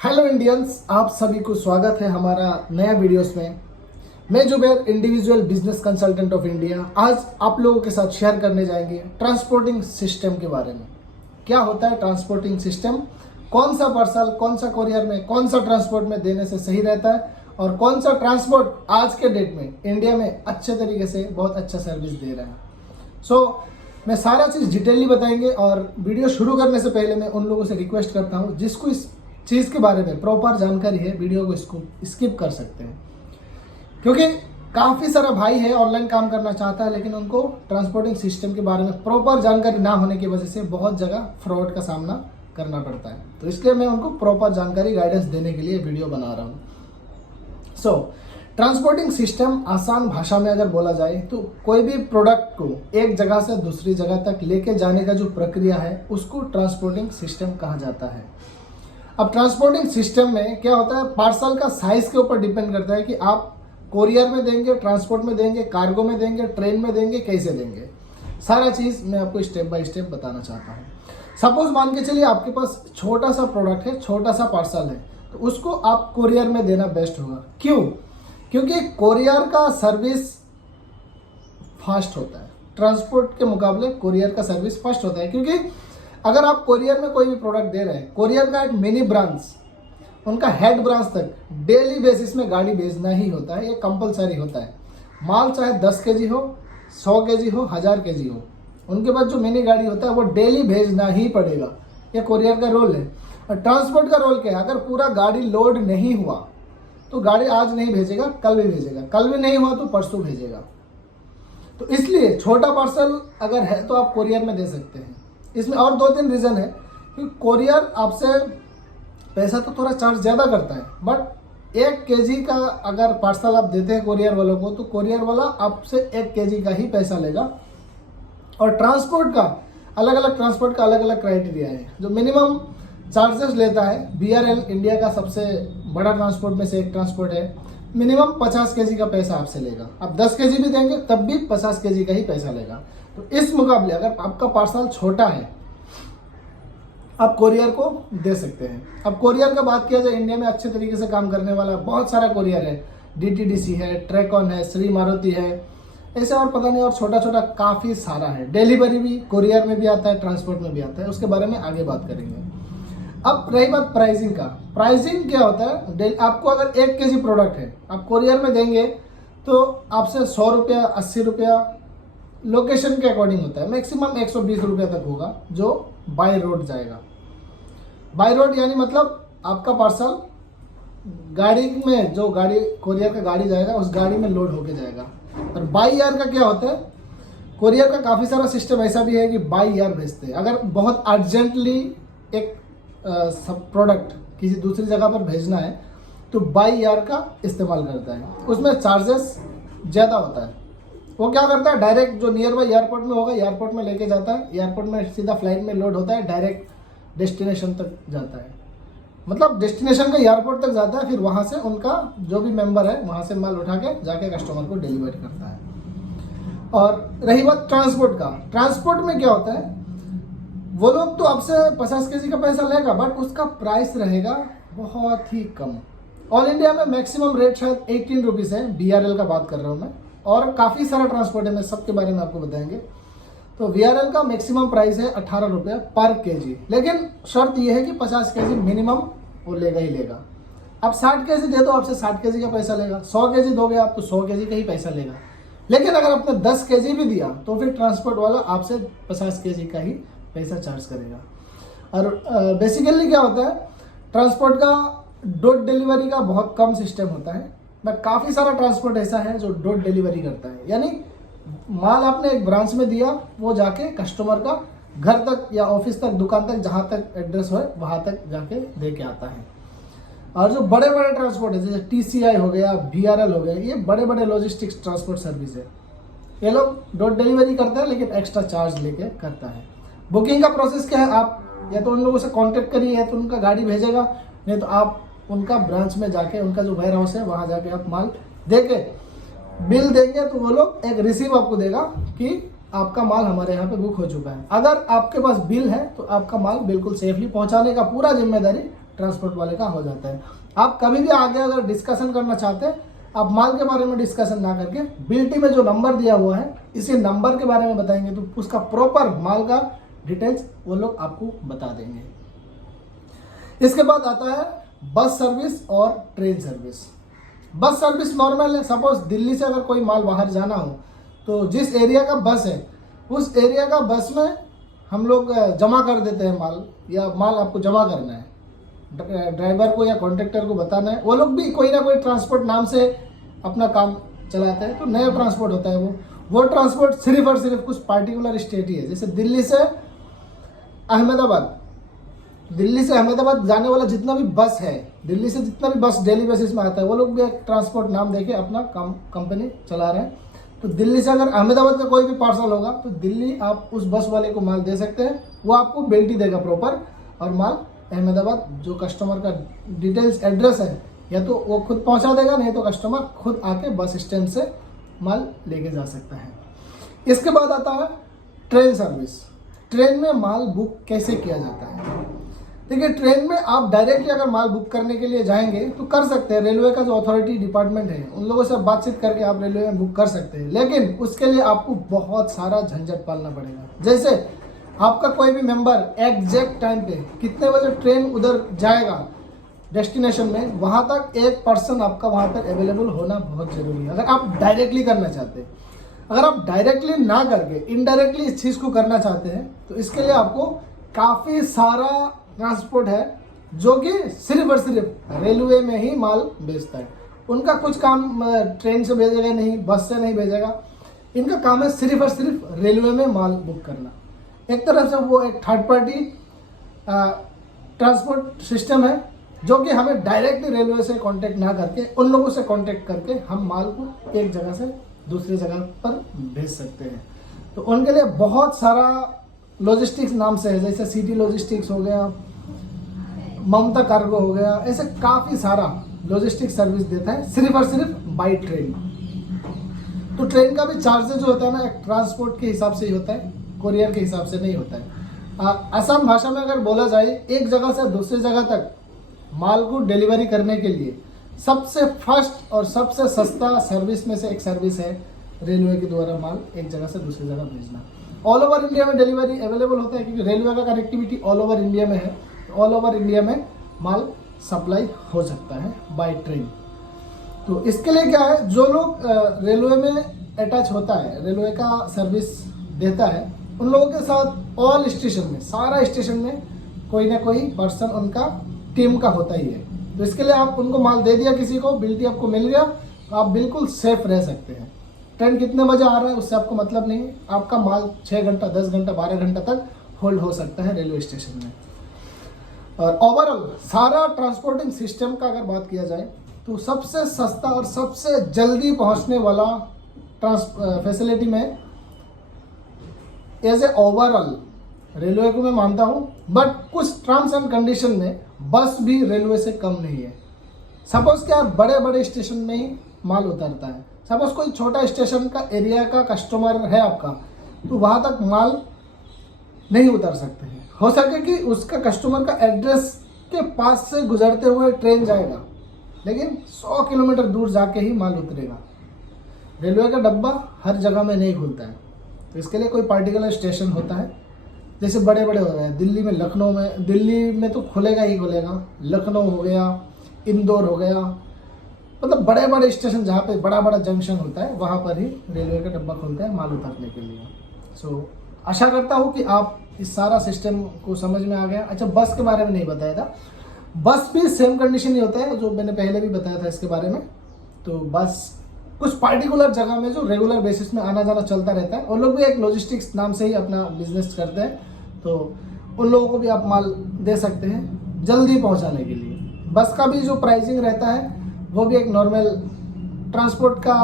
Hello Indians, आप सभी को स्वागत है हमारा नया वीडियोस में। मैं Zubair, individual business consultant of India, आज आप लोगों के साथ शेयर करने जाएंगे ट्रांसपोर्टिंग सिस्टम के बारे में। क्या होता है ट्रांसपोर्टिंग सिस्टम, कौन सा पार्सल, कौन सा कोरियर में, कौन सा ट्रांसपोर्ट में देने से सही रहता है और कौन सा ट्रांसपोर्ट आज के डेट में इंडिया में अच्छे तरीके से बहुत अच्छा सर्विस दे रहा है। मैं सारा चीज़ डिटेलली बताएंगे और वीडियो शुरू करने से पहले मैं उन लोगों से रिक्वेस्ट करता हूँ जिसको इस चीज़ के बारे में प्रॉपर जानकारी है, वीडियो को इसको स्किप कर सकते हैं, क्योंकि काफ़ी सारा भाई है ऑनलाइन काम करना चाहता है लेकिन उनको ट्रांसपोर्टिंग सिस्टम के बारे में प्रॉपर जानकारी ना होने की वजह से बहुत जगह फ्रॉड का सामना करना पड़ता है। तो इसलिए मैं उनको प्रॉपर जानकारी गाइडेंस देने के लिए वीडियो बना रहा हूँ। ट्रांसपोर्टिंग सिस्टम आसान भाषा में अगर बोला जाए तो कोई भी प्रोडक्ट को एक जगह से दूसरी जगह तक लेके जाने का जो प्रक्रिया है उसको ट्रांसपोर्टिंग सिस्टम कहा जाता है। अब ट्रांसपोर्टिंग सिस्टम में क्या होता है, पार्सल का साइज के ऊपर डिपेंड करता है कि आप कोरियर में देंगे, ट्रांसपोर्ट में देंगे, कार्गो में देंगे, ट्रेन में देंगे, कैसे देंगे, सारा चीज़ मैं आपको स्टेप बाय स्टेप बताना चाहता हूँ। सपोज मान के चलिए आपके पास छोटा सा प्रोडक्ट है, छोटा सा पार्सल है, तो उसको आप कोरियर में देना बेस्ट होगा। क्यों? क्योंकि कोरियर का सर्विस फास्ट होता है, ट्रांसपोर्ट के मुकाबले कोरियर का सर्विस फास्ट होता है। क्योंकि अगर आप कोरियर में कोई भी प्रोडक्ट दे रहे हैं, कोरियर का एक मिनी ब्रांच, उनका हेड ब्रांच तक डेली बेसिस में गाड़ी भेजना ही होता है, ये कंपलसरी होता है। माल चाहे 10 केजी हो, 100 केजी हो, 1000 केजी हो, उनके पास जो मिनी गाड़ी होता है वो डेली भेजना ही पड़ेगा। ये कोरियर का रोल है। और ट्रांसपोर्ट का रोल क्या है, अगर पूरा गाड़ी लोड नहीं हुआ तो गाड़ी आज नहीं भेजेगा, कल भी भेजेगा, कल भी नहीं हुआ तो परसों भेजेगा। तो इसलिए छोटा पार्सल अगर है तो आप कोरियर में दे सकते हैं। इसमें और 2-3 रीज़न है कि कोरियर आपसे पैसा तो थोड़ा चार्ज ज़्यादा करता है, बट 1 केजी का अगर पार्सल आप देते हैं कोरियर वालों को तो कोरियर वाला आपसे 1 केजी का ही पैसा लेगा। और ट्रांसपोर्ट का अलग अलग क्राइटेरिया है। जो मिनिमम चार्जेस लेता है, BRL इंडिया का सबसे बड़ा ट्रांसपोर्ट में से एक ट्रांसपोर्ट है, मिनिमम 50 केजी का पैसा आपसे लेगा। आप 10 केजी भी देंगे तब भी 50 केजी का ही पैसा लेगा। तो इस मुकाबले अगर आपका पार्सल छोटा है आप कोरियर को दे सकते हैं। अब कोरियर का बात किया जाए, इंडिया में अच्छे तरीके से काम करने वाला बहुत सारा कोरियर है। DTDC है, ट्रैकॉन है, श्री मारुति है, ऐसे और पता नहीं और छोटा छोटा काफ़ी सारा है। डिलीवरी भी कोरियर में भी आता है, ट्रांसपोर्ट में भी आता है, उसके बारे में आगे बात करेंगे। अब रही बात प्राइसिंग का। प्राइसिंग क्या होता है, आपको अगर 1 केजी प्रोडक्ट है आप कोरियर में देंगे तो आपसे 100 रुपया, 80 रुपया लोकेशन के अकॉर्डिंग होता है, मैक्सिमम 120 रुपया तक होगा जो बाय रोड जाएगा। बाय रोड यानी मतलब आपका पार्सल गाड़ी में, जो गाड़ी कोरियर का गाड़ी जाएगा उस गाड़ी में लोड होके जाएगा। और बाई एयर का क्या होता है, कोरियर का काफ़ी सारा सिस्टम ऐसा भी है कि बाई एयर भेजते हैं। अगर बहुत अर्जेंटली एक सब प्रोडक्ट किसी दूसरी जगह पर भेजना है तो बाई एयर का इस्तेमाल करता है, उसमें चार्जेस ज़्यादा होता है। वो क्या करता है, डायरेक्ट जो नियर बाई एयरपोर्ट में होगा एयरपोर्ट में लेके जाता है, एयरपोर्ट में सीधा फ्लाइट में लोड होता है, डायरेक्ट डेस्टिनेशन तक जाता है। मतलब डेस्टिनेशन का एयरपोर्ट तक जाता है, फिर वहाँ से उनका जो भी मेंबर है वहाँ से माल उठा के जाके कस्टमर को डिलीवर करता है। और रही बात ट्रांसपोर्ट का, ट्रांसपोर्ट में क्या होता है, वो लोग तो आपसे 50 केजी का पैसा लेगा बट उसका प्राइस रहेगा बहुत ही कम। ऑल इंडिया में मैक्सिमम रेट शायद 18 रुपीज़ है, BRL का बात कर रहा हूँ मैं, और काफ़ी सारा ट्रांसपोर्ट है, मैं सबके बारे में आपको बताएंगे। तो VRL का मैक्सिमम प्राइस है 18 रुपये पर केजी, लेकिन शर्त यह है कि 50 केजी मिनिमम वो लेगा ही लेगा। आप 60 केजी दे दो, आपसे 60 केजी का पैसा लेगा। 100 केजी दोगे आप तो 100 केजी का ही पैसा लेगा। लेकिन अगर आपने 10 केजी भी दिया तो फिर ट्रांसपोर्ट वाला आपसे 50 केजी का ही पैसा चार्ज करेगा। और बेसिकली क्या होता है, ट्रांसपोर्ट का डोर डिलीवरी का बहुत कम सिस्टम होता है, बट काफ़ी सारा ट्रांसपोर्ट ऐसा है जो डोर डिलीवरी करता है। यानी माल आपने एक ब्रांच में दिया, वो जाके कस्टमर का घर तक या ऑफिस तक, दुकान तक, जहाँ तक एड्रेस हो वहाँ तक जाके दे के आता है। और जो बड़े बड़े ट्रांसपोर्ट है जैसे TCI हो गया, BRL हो गया, ये बड़े बड़े लॉजिस्टिक्स ट्रांसपोर्ट सर्विस है, ये लोग डोर डिलीवरी करता है लेकिन एक्स्ट्रा चार्ज लेके करता है। बुकिंग का प्रोसेस क्या है, आप या तो उन लोगों से कांटेक्ट करिए या तो उनका गाड़ी भेजेगा, नहीं तो आप उनका ब्रांच में जाके, उनका जो वेयर हाउस है वहाँ जाके आप माल दे के बिल देंगे तो वो लोग एक रिसीव आपको देगा कि आपका माल हमारे यहाँ पे बुक हो चुका है। अगर आपके पास बिल है तो आपका माल बिल्कुल सेफली पहुँचाने का पूरा जिम्मेदारी ट्रांसपोर्ट वाले का हो जाता है। आप कभी भी आगे अगर डिस्कशन करना चाहते हैं, आप माल के बारे में डिस्कशन ना करके बिल्टी में जो नंबर दिया हुआ है इसी नंबर के बारे में बताएंगे तो उसका प्रॉपर माल का डिटेल्स वो लोग आपको बता देंगे। इसके बाद आता है बस सर्विस और train service. Bus service normal है। सपोज दिल्ली से अगर कोई माल बाहर जाना हो तो जिस एरिया का बस है उस एरिया का बस में हम लोग जमा कर देते हैं माल, या माल आपको जमा करना है, ड्राइवर को या कॉन्ट्रैक्टर को बताना है। वो लोग भी कोई ना कोई ट्रांसपोर्ट नाम से अपना काम चलाते हैं, तो नया ट्रांसपोर्ट होता है वो ट्रांसपोर्ट सिर्फ और सिर्फ कुछ पार्टिकुलर स्टेट ही है। जैसे दिल्ली से अहमदाबाद जाने वाला जितना भी बस है, दिल्ली से जितना भी बस डेली बेसिस में आता है, वो लोग भी एक ट्रांसपोर्ट नाम देके अपना कंपनी चला रहे हैं। तो दिल्ली से अगर अहमदाबाद का कोई भी पार्सल होगा तो दिल्ली आप उस बस वाले को माल दे सकते हैं, वो आपको बेल्टी देगा प्रॉपर, और माल अहमदाबाद जो कस्टमर का डिटेल्स एड्रेस है या तो वो खुद पहुंचा देगा, नहीं तो कस्टमर खुद आके बस स्टैंड से माल लेके जा सकता है। इसके बाद आता है ट्रेन सर्विस। ट्रेन में माल बुक कैसे किया जाता है? देखिए, ट्रेन में आप डायरेक्टली अगर माल बुक करने के लिए जाएंगे तो कर सकते हैं। रेलवे का जो अथॉरिटी डिपार्टमेंट है उन लोगों से बातचीत करके आप रेलवे में बुक कर सकते हैं, लेकिन उसके लिए आपको बहुत सारा झंझट पालना पड़ेगा। जैसे आपका कोई भी मेंबर एग्जैक्ट टाइम पे कितने बजे ट्रेन उधर जाएगा डेस्टिनेशन में, वहाँ तक एक पर्सन आपका वहाँ पर अवेलेबल होना बहुत ज़रूरी है अगर आप डायरेक्टली करना चाहते हैं। अगर आप डायरेक्टली ना करके इनडायरेक्टली इस चीज़ को करना चाहते हैं तो इसके लिए आपको काफ़ी सारा ट्रांसपोर्ट है जो कि सिर्फ और सिर्फ रेलवे में ही माल भेजता है। उनका कुछ काम ट्रेन से भेजेगा नहीं, बस से नहीं भेजेगा। इनका काम है सिर्फ और सिर्फ रेलवे में माल बुक करना। एक तरह से वो एक थर्ड पार्टी ट्रांसपोर्ट सिस्टम है जो कि हमें डायरेक्टली रेलवे से कांटेक्ट ना करके उन लोगों से कांटेक्ट करके हम माल को एक जगह से दूसरी जगह पर भेज सकते हैं। तो उनके लिए बहुत सारा लॉजिस्टिक्स नाम से है, जैसे सिटी लॉजिस्टिक्स हो गया, ममता कार्गो हो गया, ऐसे काफ़ी सारा लॉजिस्टिक्स सर्विस देता है सिर्फ और सिर्फ बाई ट्रेन। तो ट्रेन का भी चार्जेस जो होता है ना, एक ट्रांसपोर्ट के हिसाब से ही होता है, कोरियर के हिसाब से नहीं होता है। आसान भाषा में अगर बोला जाए, एक जगह से दूसरी जगह तक माल को डिलीवरी करने के लिए सबसे फर्स्ट और सबसे सस्ता सर्विस में से एक सर्विस है रेलवे के द्वारा माल एक जगह से दूसरी जगह भेजना। ऑल ओवर इंडिया में डिलीवरी अवेलेबल होता है क्योंकि रेलवे का कनेक्टिविटी ऑल ओवर इंडिया में है। ऑल ओवर इंडिया में माल सप्लाई हो सकता है बाय ट्रेन। तो इसके लिए क्या है, जो लोग रेलवे में अटैच होता है, रेलवे का सर्विस देता है, उन लोगों के साथ ऑल स्टेशन में, सारा स्टेशन में कोई ना कोई पर्सन उनका टीम का होता ही है। तो इसके लिए आप उनको माल दे दिया किसी को, बिल्टी आपको मिल गया, तो आप बिल्कुल सेफ रह सकते हैं। ट्रेन कितने बजे आ रहा है उससे आपको मतलब नहीं है, आपका माल 6 घंटा, 10 घंटा, 12 घंटा तक होल्ड हो सकता है रेलवे स्टेशन में। और ओवरऑल सारा ट्रांसपोर्टिंग सिस्टम का अगर बात किया जाए तो सबसे सस्ता और सबसे जल्दी पहुंचने वाला फैसिलिटी में एज ए ओवरऑल रेलवे को मैं मानता हूं, बट कुछ टर्म्स एंड कंडीशन में बस भी रेलवे से कम नहीं है। सपोज क्या बड़े बड़े स्टेशन में ही माल उतरता है, सपोज कोई छोटा स्टेशन का एरिया का कस्टमर है आपका, तो वहाँ तक माल नहीं उतर सकते हैं। हो सके कि उसका कस्टमर का एड्रेस के पास से गुजरते हुए ट्रेन जाएगा, लेकिन 100 किलोमीटर दूर जाके ही माल उतरेगा। रेलवे का डब्बा हर जगह में नहीं खुलता है, तो इसके लिए कोई पार्टिकुलर स्टेशन होता है। जैसे बड़े बड़े हो गए दिल्ली में, लखनऊ में, दिल्ली में तो खुलेगा ही खुलेगा, लखनऊ हो गया, इंदौर हो गया, मतलब बड़े बड़े स्टेशन जहाँ पे बड़ा बड़ा जंक्शन होता है वहाँ पर ही रेलवे का डब्बा खुलता है माल उतारने के लिए। सो आशा करता हूँ कि आप इस सारा सिस्टम को समझ में आ गया। अच्छा, बस के बारे में नहीं बताया था, बस भी सेम कंडीशन ही होता है जो मैंने पहले भी बताया था इसके बारे में। तो बस कुछ पार्टिकुलर जगह में जो रेगुलर बेसिस में आना जाना चलता रहता है, उन लोग भी एक लॉजिस्टिक्स नाम से ही अपना बिजनेस करते हैं, तो उन लोगों को भी आप माल दे सकते हैं जल्दी पहुंचाने के लिए। बस का भी जो प्राइसिंग रहता है वो भी एक नॉर्मल ट्रांसपोर्ट का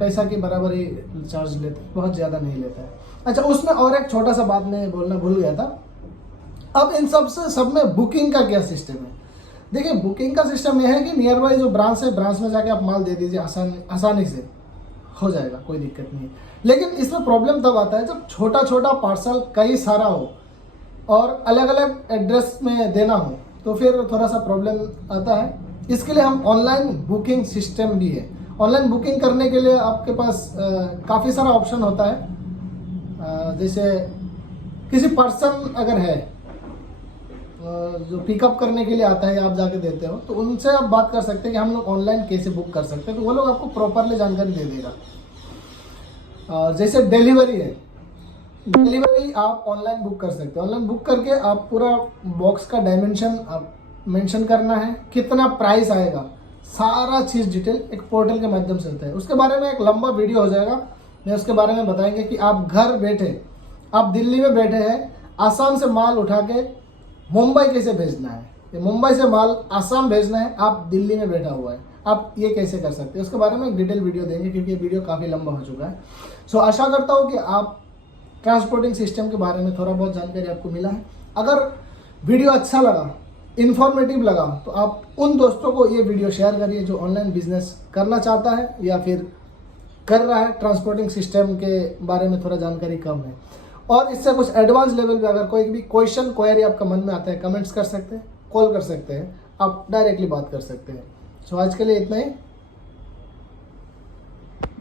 पैसा के बराबर ही चार्ज लेते हैं, बहुत ज़्यादा नहीं लेता है। अच्छा, उसमें और एक छोटा सा बात मैं बोलना भूल गया था। अब इन सब में बुकिंग का क्या सिस्टम है? देखिए, बुकिंग का सिस्टम यह है कि नियर बाई जो ब्रांच है, ब्रांच में जाके आप माल दे दीजिए, आसानी से हो जाएगा, कोई दिक्कत नहीं। लेकिन इसमें प्रॉब्लम तब आता है जब छोटा छोटा पार्सल कई सारा हो और अलग अलग एड्रेस में देना हो, तो फिर थोड़ा सा प्रॉब्लम आता है। इसके लिए हम ऑनलाइन बुकिंग सिस्टम भी है। ऑनलाइन बुकिंग करने के लिए आपके पास काफ़ी सारा ऑप्शन होता है। जैसे किसी पर्सन अगर है जो पिकअप करने के लिए आता है, आप जाके देते हो, तो उनसे आप बात कर सकते हैं कि हम लोग ऑनलाइन कैसे बुक कर सकते हैं, तो वो लोग आपको प्रॉपरली जानकारी दे देगा। जैसे डिलीवरी है, डिलीवरी आप ऑनलाइन बुक कर सकते हो। ऑनलाइन बुक करके आप पूरा बॉक्स का डायमेंशन आप मेंशन करना है, कितना प्राइस आएगा, सारा चीज़ डिटेल एक पोर्टल के माध्यम से होता है। उसके बारे में एक लंबा वीडियो हो जाएगा, मैं उसके बारे में बताएंगे कि आप घर बैठे, आप दिल्ली में बैठे हैं, आसाम से माल उठा के मुंबई कैसे भेजना है, ये मुंबई से माल आसाम भेजना है, आप दिल्ली में बैठा हुआ है, आप ये कैसे कर सकते हैं, उसके बारे में एक डिटेल वीडियो देंगे, क्योंकि ये वीडियो काफ़ी लंबा हो चुका है। सो आशा करता हूँ कि आप ट्रांसपोर्टिंग सिस्टम के बारे में थोड़ा बहुत जानकारी आपको मिला है। अगर वीडियो अच्छा लगा, इन्फॉर्मेटिव लगा, तो आप उन दोस्तों को ये वीडियो शेयर करिए जो ऑनलाइन बिजनेस करना चाहता है या फिर कर रहा है, ट्रांसपोर्टिंग सिस्टम के बारे में थोड़ा जानकारी कम है। और इससे कुछ एडवांस लेवल पे अगर कोई भी क्वेश्चन क्वेरी आपका मन में आता है, कमेंट्स कर सकते हैं, कॉल कर सकते हैं, आप डायरेक्टली बात कर सकते हैं। सो आज के लिए इतना ही।